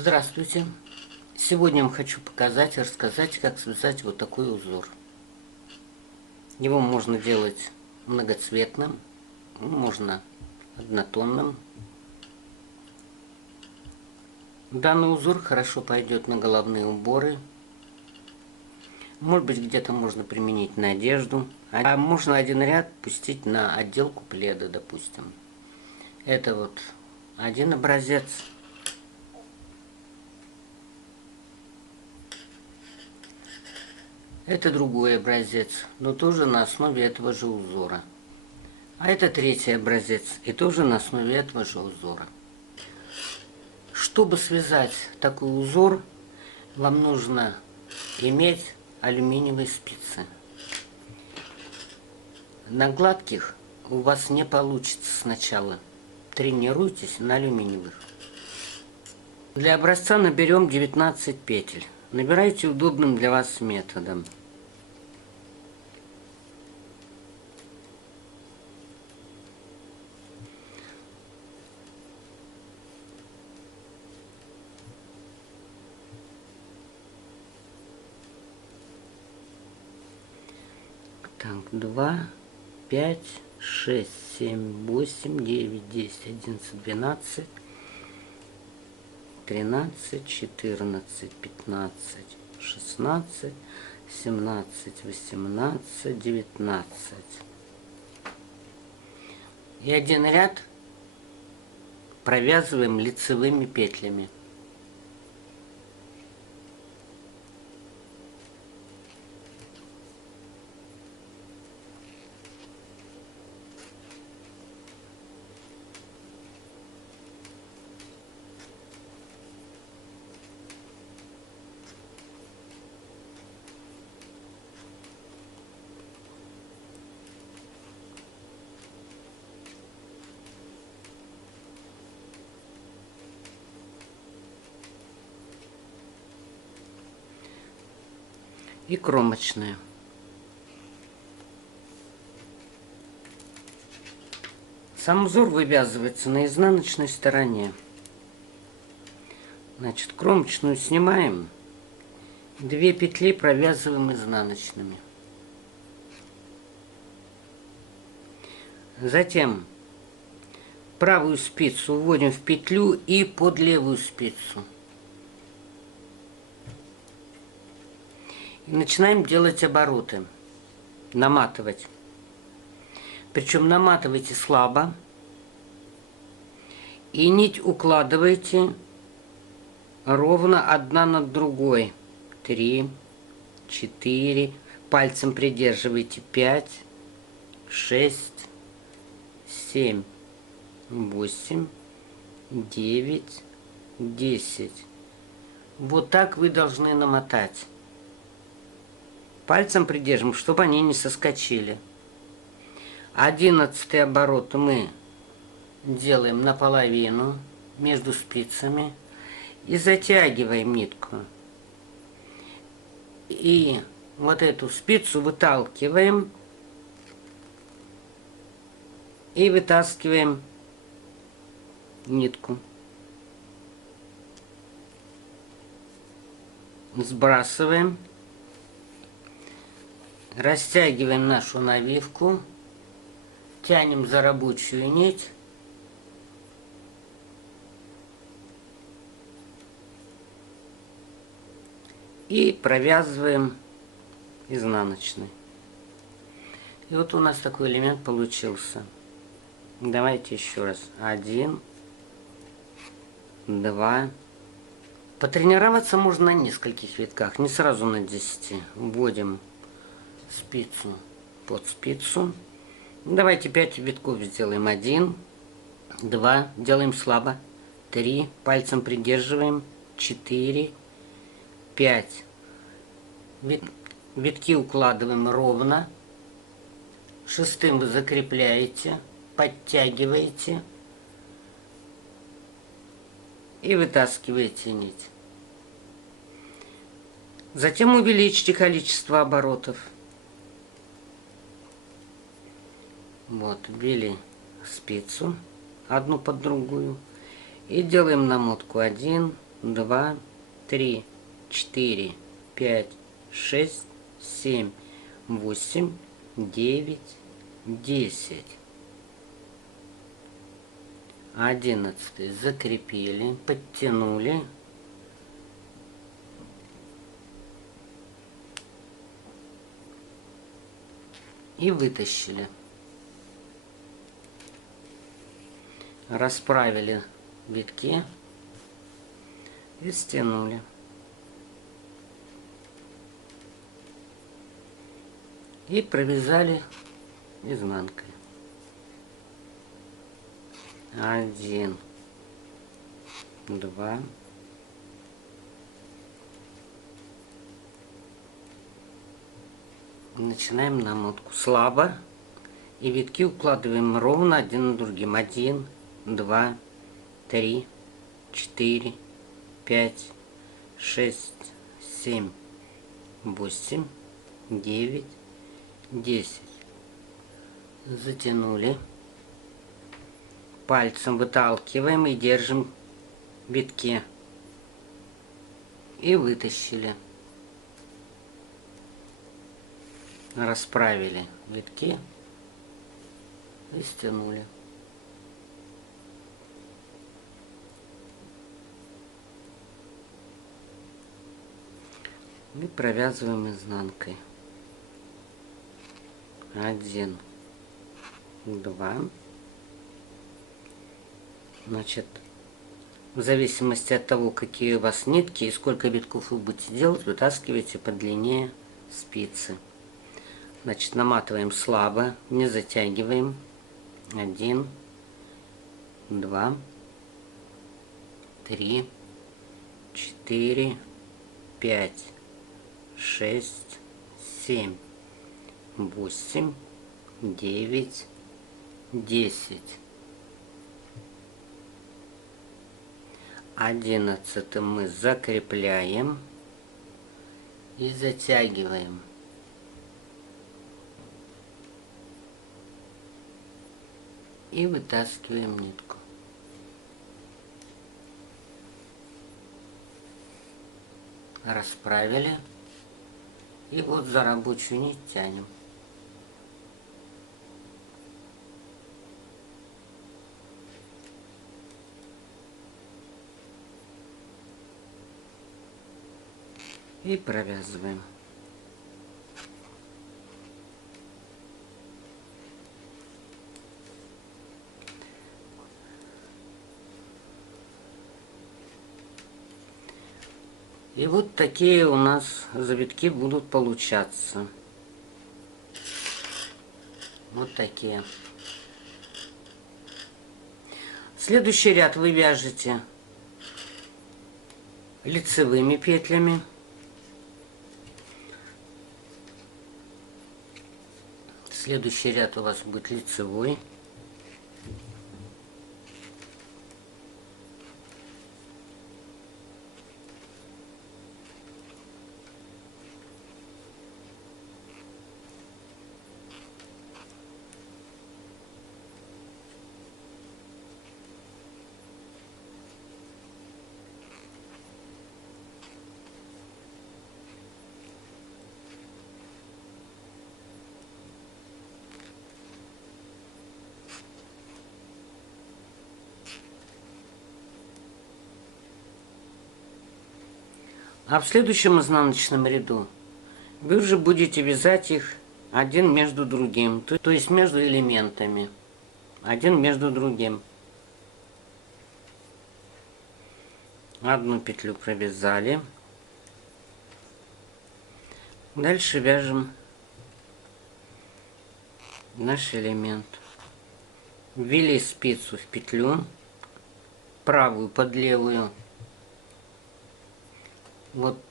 Здравствуйте! Сегодня я вам хочу показать и рассказать, как связать вот такой узор. Его можно делать многоцветным, можно однотонным. Данный узор хорошо пойдет на головные уборы. Может быть, где-то можно применить на одежду. А можно один ряд пустить на отделку пледа, допустим. Это вот один образец. Это другой образец, но тоже на основе этого же узора. А это третий образец, и тоже на основе этого же узора. Чтобы связать такой узор, вам нужно иметь алюминиевые спицы. На гладких у вас не получится сначала. Тренируйтесь на алюминиевых. Для образца наберем 19 петель. Набирайте удобным для вас методом. Так, 2, 5, 6, 7, 8, 9, 10, 11, 12, 13, 14, 15, 16, 17, 18, 19. И один ряд провязываем лицевыми петлями. И кромочная. Сам узор вывязывается на изнаночной стороне. Значит, кромочную снимаем, 2 петли провязываем изнаночными. Затем правую спицу вводим в петлю и под левую спицу. И начинаем делать обороты, наматывать. Причем наматывайте слабо. И нить укладывайте ровно одна над другой. 3, 4, пальцем придерживайте 5, 6, 7, 8, 9, 10. Вот так вы должны намотать. Пальцем придержим, чтобы они не соскочили. 11 оборот мы делаем наполовину между спицами и затягиваем нитку. И вот эту спицу выталкиваем и вытаскиваем нитку. Сбрасываем. Растягиваем нашу навивку, тянем за рабочую нить и провязываем изнаночной. И вот у нас такой элемент получился. Давайте еще раз. 1, 2. Потренироваться можно на нескольких витках, не сразу на 10. Вводим спицу под спицу. Давайте 5 витков сделаем. 1, 2, делаем слабо. 3, пальцем придерживаем. 4, 5. Витки укладываем ровно. 6-м вы закрепляете, подтягиваете и вытаскиваете нить. Затем увеличьте количество оборотов. Вот, ввели спицу одну под другую и делаем намотку 1, 2, 3, 4, 5, 6, 7, 8, 9, 10. 11 закрепили, подтянули. И вытащили. Расправили витки и стянули. И провязали изнанкой. 1, 2, 3. Начинаем намотку слабо, и витки укладываем ровно один на другим. 1, 2, 3, 4, 5, 6, 7, 8, 9, 10. Затянули. Пальцем выталкиваем и держим витки. И вытащили. Расправили витки и стянули. И провязываем изнанкой. 1, 2. Значит, в зависимости от того, какие у вас нитки и сколько витков вы будете делать, вытаскивайте подлиннее спицы. Значит, наматываем слабо, не затягиваем. 1, 2, 3, 4, 5, 6, 7, 8, 9, 10. 11 мы закрепляем и затягиваем. И вытаскиваем нитку. Расправили. И вот за рабочую нить тянем. И провязываем. И вот такие у нас завитки будут получаться. Вот такие. Следующий ряд вы вяжете лицевыми петлями. Следующий ряд у вас будет лицевой. А в следующем изнаночном ряду вы уже будете вязать их один между другим, то есть между элементами, один между другим. Одну петлю провязали. Дальше вяжем наш элемент. Ввели спицу в петлю, правую под левую. Вот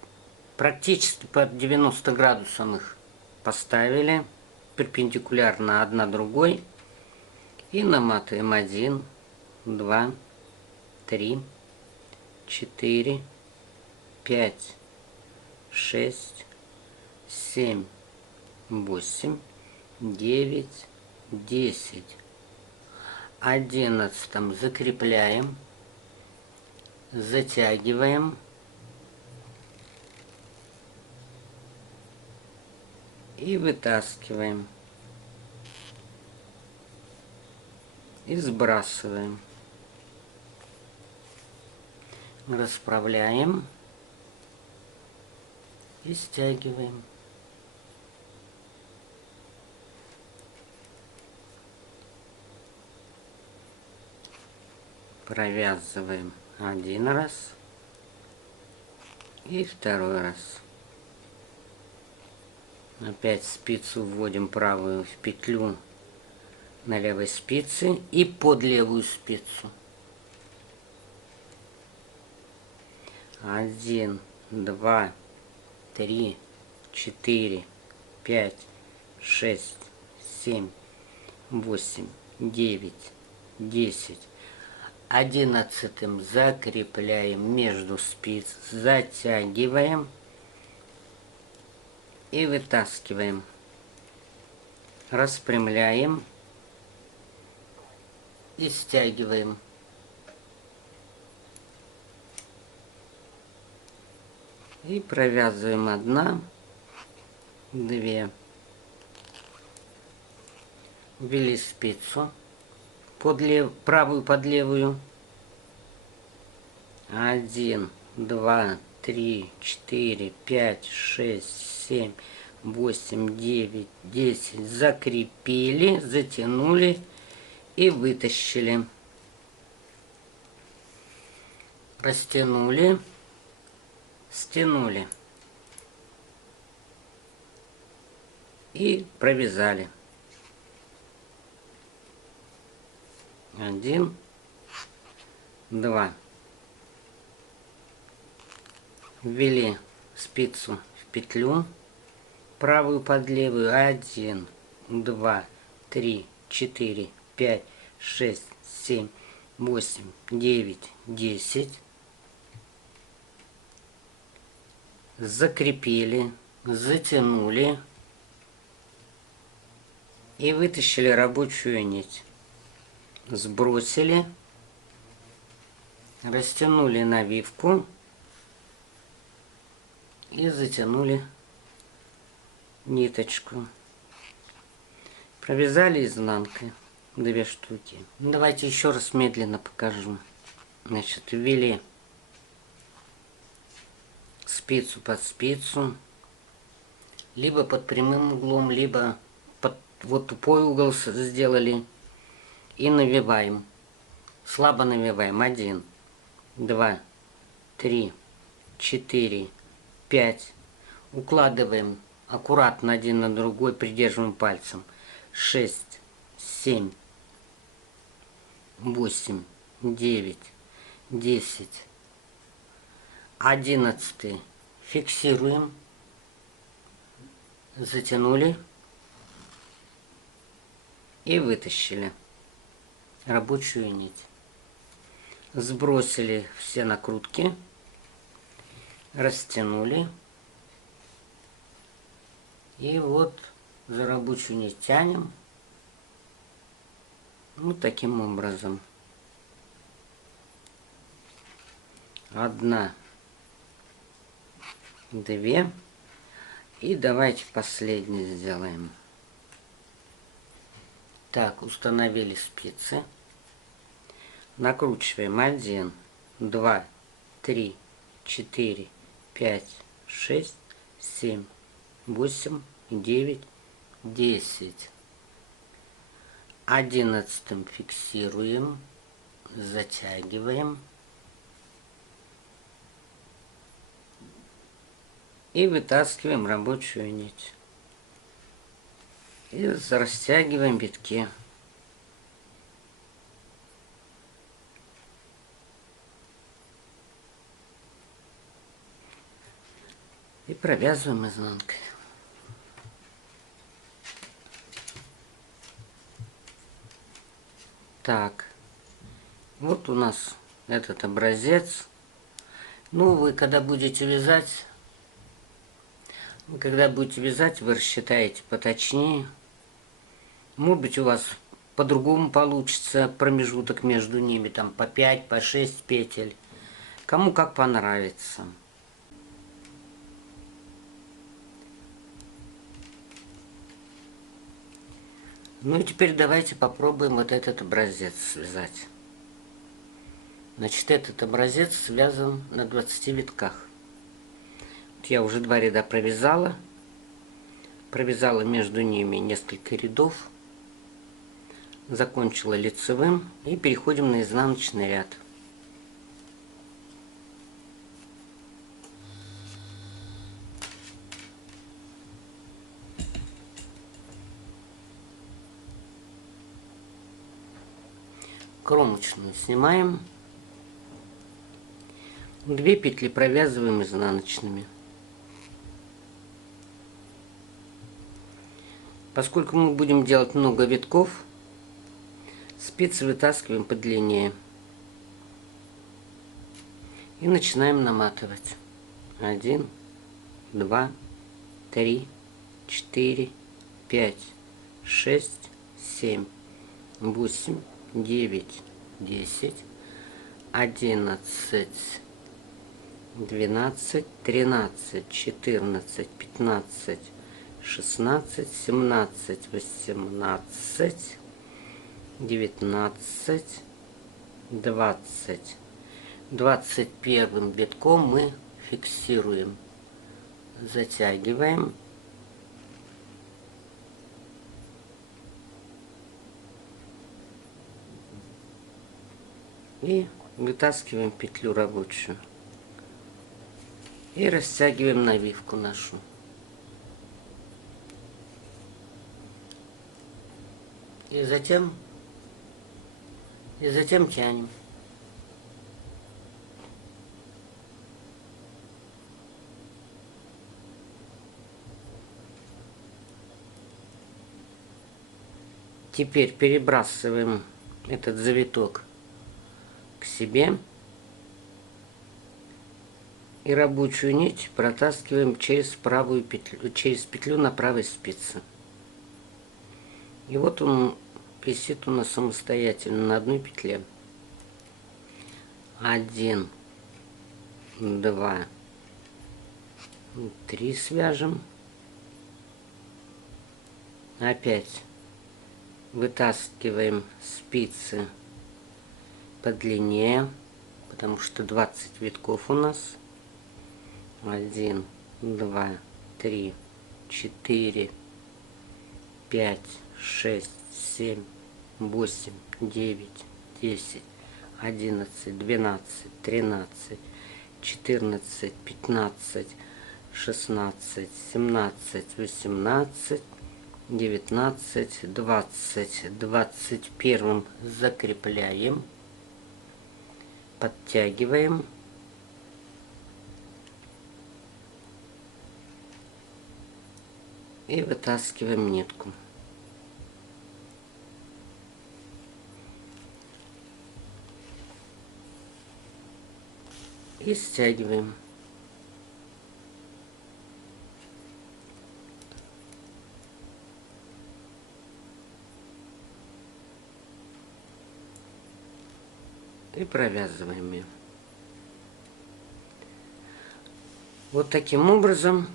практически под 90 градусов их поставили, перпендикулярно одна другой. И наматываем 1, 2, 3, 4, 5, 6, 7, 8, 9, 10. 11 закрепляем, затягиваем. И вытаскиваем. И сбрасываем. Расправляем. И стягиваем. Провязываем один раз. И второй раз. Опять спицу вводим правую в петлю на левой спице и под левую спицу. 1, 2, 3, 4, 5, 6, 7, 8, 9, 10. 11 закрепляем между спиц, затягиваем и вытаскиваем. Распрямляем и стягиваем. И провязываем 1, 2. Ввели спицу правую под левую. 1, 2, 3, 4, 5, 6, 7, 8, 9, 10. Закрепили, затянули и вытащили. Растянули, стянули и провязали. 1, 2. Ввели спицу в петлю правую под левую. 1, 2, 3, 4, 5, 6, 7, 8, 9, 10. Закрепили, затянули и вытащили рабочую нить. Сбросили, растянули навивку и затянули ниточку. Провязали изнанкой 2 штуки. Давайте еще раз медленно покажу. Значит, ввели спицу под спицу, либо под прямым углом, либо под вот тупой угол сделали. И навиваем. Слабо навиваем. 1, 2, 3, 4, 5. Укладываем аккуратно один на другой, придерживаем пальцем. 6, 7, 8, 9, 10. 11 фиксируем. Затянули и вытащили рабочую нить. Сбросили все накрутки, растянули и вот за рабочую нить тянем вот таким образом. 1, 2 и давайте последний сделаем. Так, установили спицы. Накручиваем 1, 2, 3, 4, 5, 6, 7, 8, 9, 10. 11 фиксируем, затягиваем и вытаскиваем рабочую нить. И растягиваем витки. И провязываем изнанкой. Так, вот у нас этот образец. Ну, вы когда будете вязать, вы рассчитаете поточнее. Может быть, у вас по-другому получится промежуток между ними, там по 5, по 6 петель. Кому как понравится. Ну и теперь давайте попробуем вот этот образец связать. Значит, этот образец связан на 20 витках. Вот я уже 2 ряда провязала. Провязала между ними несколько рядов. Закончила лицевым. И переходим на изнаночный ряд. Кромочную снимаем. 2 петли провязываем изнаночными. Поскольку мы будем делать много витков, спицы вытаскиваем подлиннее. И начинаем наматывать. 1, 2, 3, 4, 5, 6, 7, 8, 9, 10, 11, 12, 13, 14, 15, 16, 17, 18, 19, 20. 21 витком мы фиксируем, затягиваем. И вытаскиваем петлю рабочую. И растягиваем навивку нашу. И затем тянем. Теперь перебрасываем этот завиток к себе и рабочую нить протаскиваем через правую петлю, через петлю на правой спице. И вот он висит у нас самостоятельно на одной петле. 1, 2, 3 свяжем. Опять вытаскиваем спицы подлиннее, потому что 20 витков у нас. 1, 2, 3, 4, 5, 6, 7, 8, 9, 10, 11, 12, 13, 14, 15, 16, 17, 18, 19, 20. 21 закрепляем, подтягиваем. И вытаскиваем нитку. И стягиваем. И провязываем ее. Вот таким образом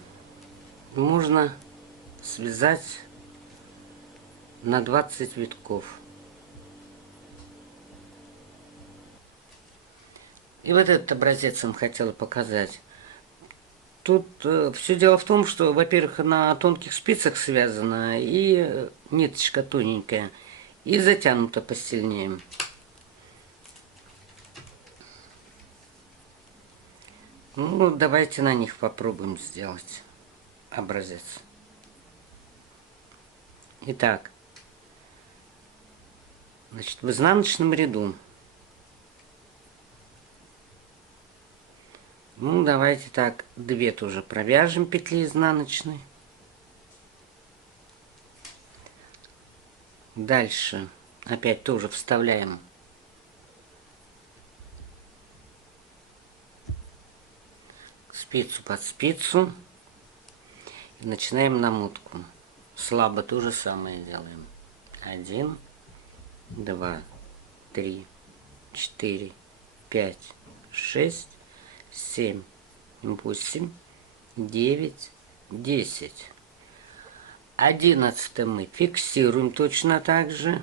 можно связать на 20 витков. И вот этот образец я хотела показать. Тут все дело в том, что, во-первых, на тонких спицах связано, и ниточка тоненькая, и затянута посильнее. Ну, давайте на них попробуем сделать образец. Итак, значит, в изнаночном ряду. Ну, давайте так, 2 тоже провяжем петли изнаночной. Дальше опять тоже вставляем спицу под спицу и начинаем намотку. Слабо то же самое делаем. 1, 2, 3, 4, 5, 6, 7, 8, 9, 10. 11 мы фиксируем точно так же.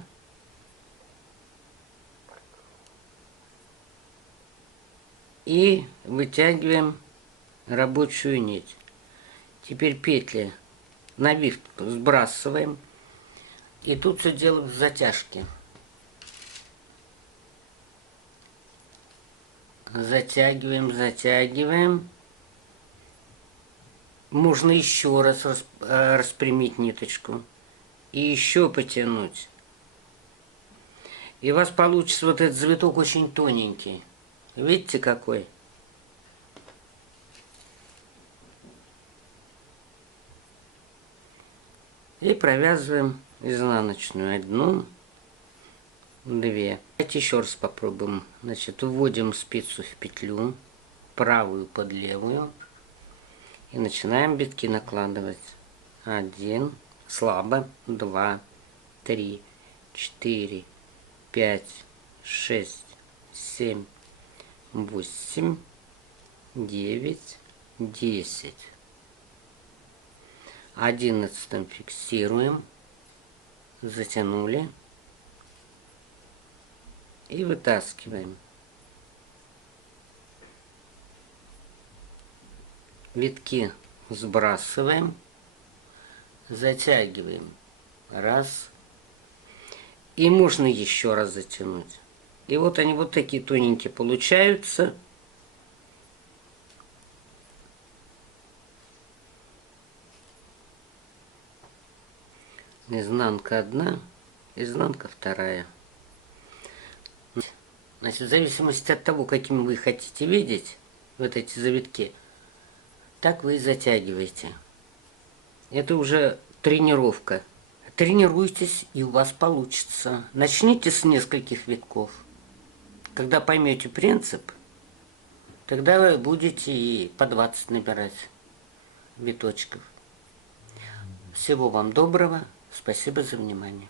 И вытягиваем рабочую нить. Теперь петли на винт сбрасываем. И тут все дело в затяжке. Затягиваем, затягиваем. Можно еще раз распрямить ниточку. И еще потянуть. И у вас получится вот этот завиток очень тоненький. Видите, какой? И провязываем изнаночную. 1, 2. Давайте еще раз попробуем. Значит, вводим спицу в петлю, правую под левую. И начинаем витки накладывать. 1, слабо, 2, 3, 4, 5, 6, 7, 8, 9, 10. 11 фиксируем, затянули и вытаскиваем. Витки сбрасываем, затягиваем. Раз. И можно еще раз затянуть. И вот они вот такие тоненькие получаются. Изнанка 1, изнанка 2. Значит, в зависимости от того, какими вы хотите видеть вот эти завитки, так вы и затягиваете. Это уже тренировка. Тренируйтесь, и у вас получится. Начните с нескольких витков. Когда поймете принцип, тогда вы будете и по 20 набирать виточков. Всего вам доброго. Спасибо за внимание.